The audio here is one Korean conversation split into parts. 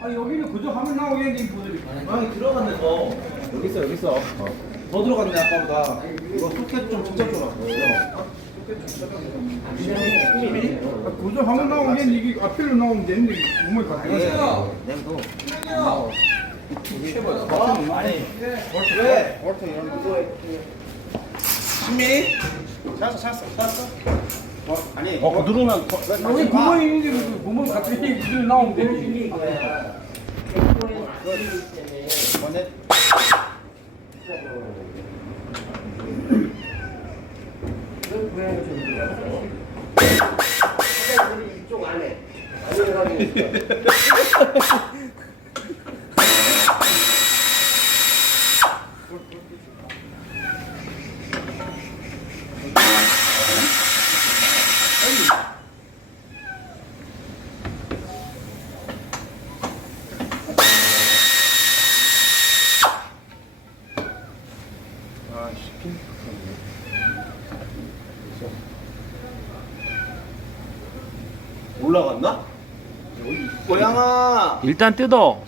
아 여기는 그저 하면 나오겠니 보들이. 고양이 들어갔네 더. 여기 있어 여기 있어. 더 들어갔네 아까보다. 이거 소켓 좀 직접 줘라 아, 그저 하면 나오겠니 이게 앞길로 나오면 되는데 몸을 놔. 냄도. 아니 왜? 월터 이런 거. 신미? 찾았어 찾았어 찾았어 어, 아니 어 누르면 더- 여기 구멍이 있는데 그 구멍 같은 게 그대로 나오면 되지. 번에 아씨 올라갔나? 고양아 일단 뜯어.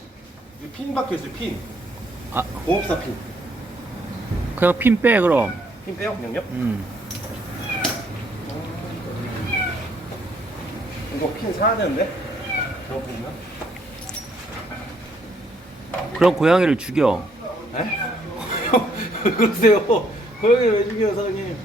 여기 핀 박혀있어 핀 아. 공업사 핀 그냥 핀 빼 그럼. 핀 빼요 그냥요? 음. 이거 핀 사야 되는데? 저거 핀이나? 그럼 고양이를 죽여. 에? 왜 그러세요? 고양이 왜 죽여요 사장님?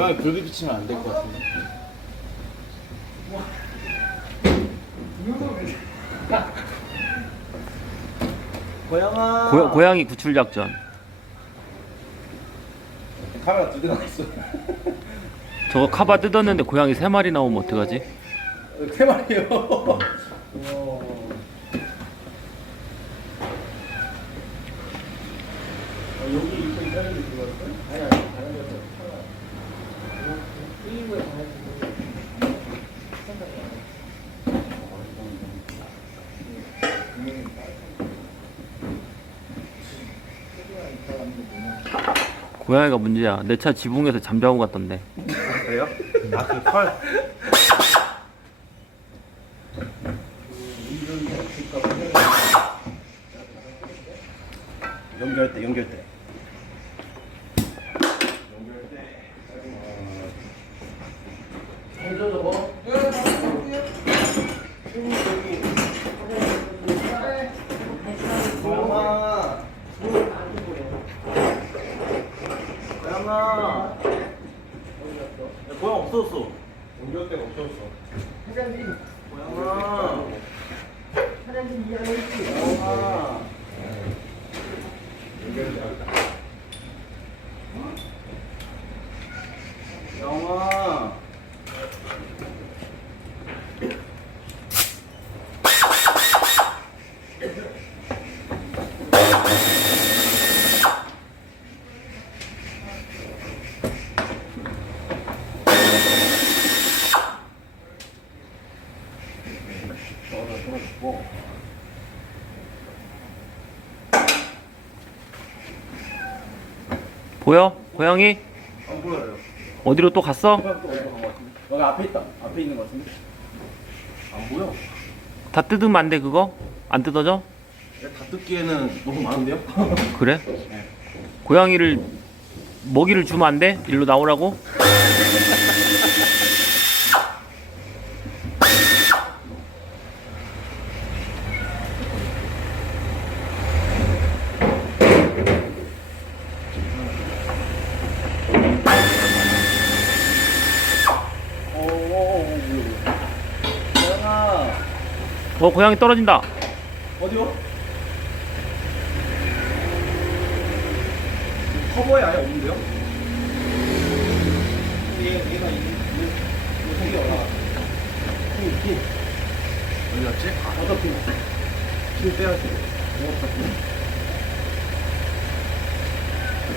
고양이 불빛 비치면 안 될 것 같은데. 고양아. 고, 고양이 구출 작전. 카메라 두 대가 있어. 저거 카바 뜯었는데 고양이 세 마리 나오면 어떡하지? 세 마리요. 여기 이렇게 이사람이 들어갔어요? 아니 아니 다른 데서 고양이가 문제야. 내 차 지붕에서 잠자고 갔던데. 그래요? 아그 털. 연결 때 연결 때. 고양아. 고양아. 고양 없어졌어. 연결대가 없어졌어. 고양아. 고양아. 영아. 보여? 고양이? 안 보여요. 어디로 또 갔어? 여기 앞에 있다. 앞에 있는 것 같은데? 안 보여. 다 뜯으면 안 돼 그거? 안 뜯어져? 다 뜯기에는 너무 많은데요? 그래? 고양이를 먹이를 주면 안 돼? 일로 나오라고? 어 고양이 떨어진다. 어디요? 커버에 아예 없는데요? 얘, 얘가 이, 이, 이 색이 올라가. 핀, 핀. 어디 갔지? 아, 어떤 핀? 핀 빼야지. 공업사 핀.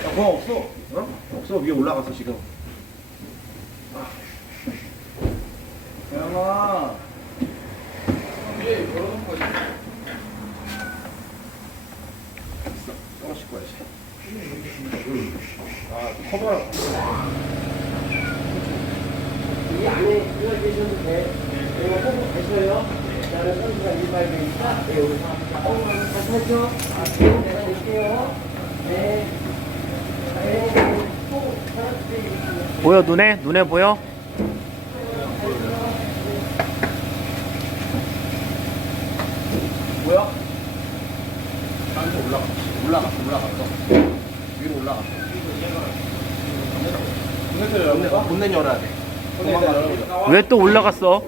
아, 그거 없어. 어? 없어. 위에 올라갔어, 지금. 고양아. 보여, 두 네. 보여, 눈에? 눈에 보여? 뭐야? 땅에 올라갔어. 올라갔어. 올라갔어. 위로 올라갔어. 열어. 본넷 열어야 돼. 도망가. 왜또 올라갔어?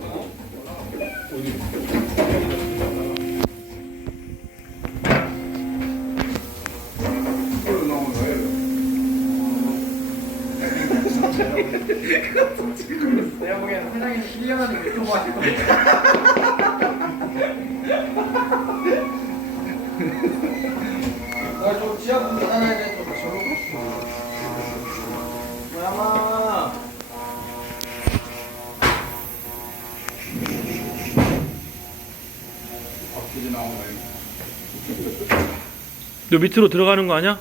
내가 보기엔 세상에 1년 안에 문 닫아 너 밑으로 들어가는 거 아니야?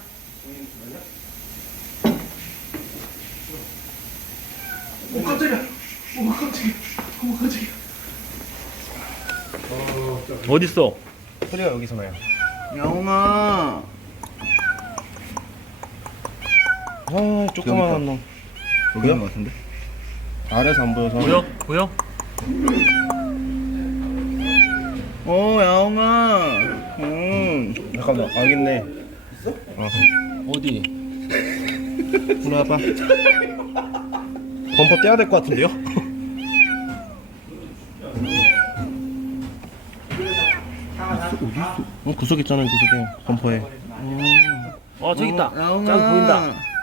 오 깜짝이야. 오 깜짝이야. 오 깜짝이야. 어딨어? 소리가 여기서 나요. 영아. 아, 조그만한 놈. 여기 있는 것 같은데? 아래서 안 보여서. 보여? 보여? 어, 야옹아. 음. 잠깐만, 알겠네. 어디? 일로 와봐. 범퍼 떼야 될 것 같은데요? 어디 있어? 어, 구석 있잖아요, 구석에. 범퍼에. 어 저기 있다. 야옹아. 저기 보인다.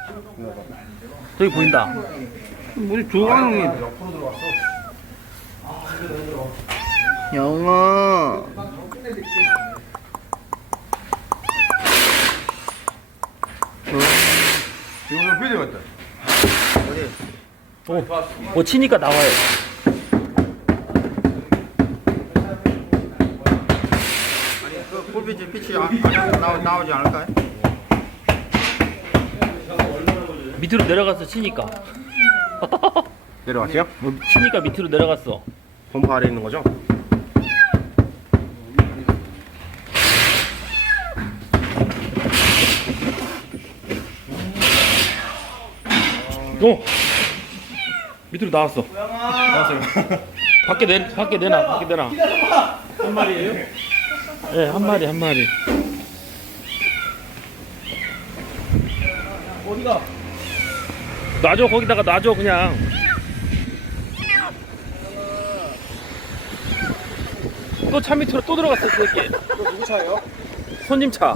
저기 보인다. 우리 조광이. 영아. 이거 필요 같다. 어, 어 치니까 나와요. 그 불빛이 빛이 안, 안 나오, 나오지 않을까요? 밑으로 내려갔어 치니까. 내려왔어요? 치니까 밑으로 내려갔어. 범퍼 아래 있는 거죠? 어. 밑으로 나왔어. 나왔어요. 밖에 내 밖에 내놔 밖에 내놔. 한 마리예요? 네, 한 마리 한 마리. 어디가? 놔줘 거기다가 놔줘 그냥. 또 차 밑으로 또 들어갔어 이 새끼. 이거 누구 차예요? 손님 차.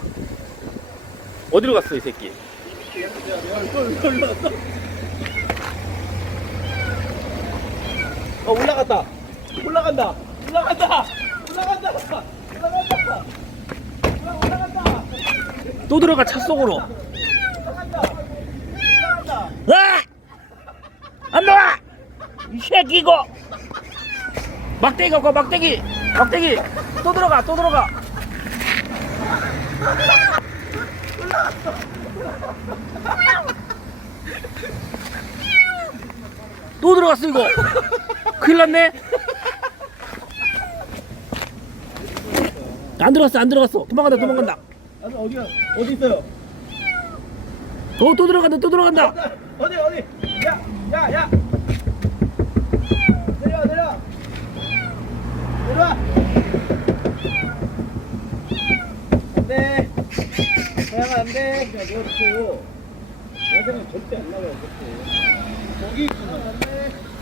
어디로 갔어 이 새끼? 어, 올라갔다. 올라간다. 올라간다. 올라간다. 올라간다. 올라간다. 또 들어가 차 속으로. 안 나와! 이 새끼 이거! 막대기 갖고 와, 막대기! 막대기! 또 들어가 또 들어가! 또 들어갔어 이거! 큰일 났네! 안 들어갔어 안 들어갔어 도망간다 도망간다 어디야? 어디 있어요? 어 또 들어간다 또 들어간다 어디, 어디? 야, 야, 야. 내려, 내려. 내려와. 안 돼. 고양아, 안 돼. 또. 여자는 절대 안 나가요, 절대. 거기 있구나. 안 돼.